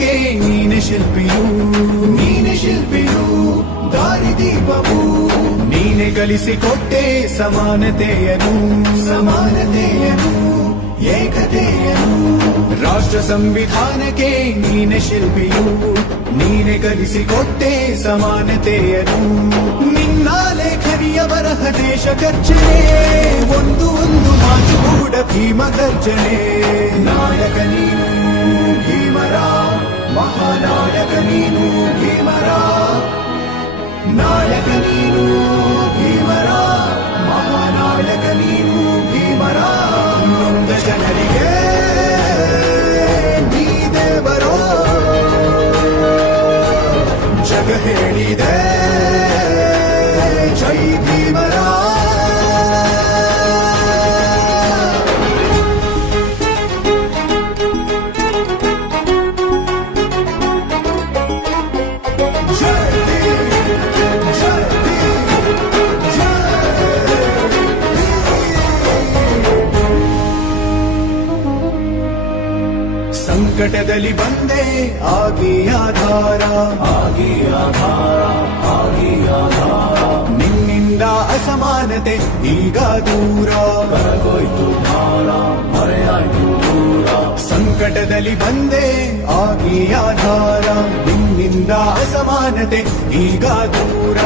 ಸಂವಿಧಾನಕ್ಕೆ ನೀನೆ ಶಿಲ್ಪಿಯು ದಾರಿದೀಪವು ನೀನೆ ಕಲಿಸಿಕೊಟ್ಟೆ ಸಮಾನತೆಯನು ಏಕತೆಯನು ರಾಷ್ಟ್ರ ಸಂವಿಧಾನಕ್ಕೆ ನೀನೆ ಶಿಲ್ಪಿಯು ನೀನೆ ಕಲಿಸಿಕೊಟ್ಟೆ ಸಮಾನತೆಯನು ನಿನ್ನ ಲೇಖನಿಯ ಬರಹ ದೇಶ ಗರ್ಜನೆ ಒಂದು ಮಾತು ಕೂಡ ಭೀಮ ಗರ್ಜನೆ ನಾಯಕ ನೀನು ಭೀಮರ ಮಹಾನಾಯಕ ನೀನು ಭೀಮರ ನಾಯಕ ನೀನು ಭೀಮರ ಮಹಾನಾಯಕ ನೀನು ಭೀಮರ ನೊಂದ ಜನರಿಗೆ ನೀ ದೇವರೋ ಜಗ ಹೇಳಿದೆ ಜೈ ಭೀಮರ ಸಂಕಟದಲ್ಲಿ ಬಂದೆ ಆಗಿ ಆಧಾರ ನಿನ್ನಿಂದ ಅಸಮಾನತೆ ಈಗ ದೂರ ಕರಗೋಯ್ತು ಭಾರ ಮರೆಯಾಯ್ತು ದೂರ ಸಂಕಟದಲ್ಲಿ ಬಂದೆ ಆಗಿ ಆಧಾರ ನಿನ್ನಿಂದ ಅಸಮಾನತೆ ಈಗ ದೂರ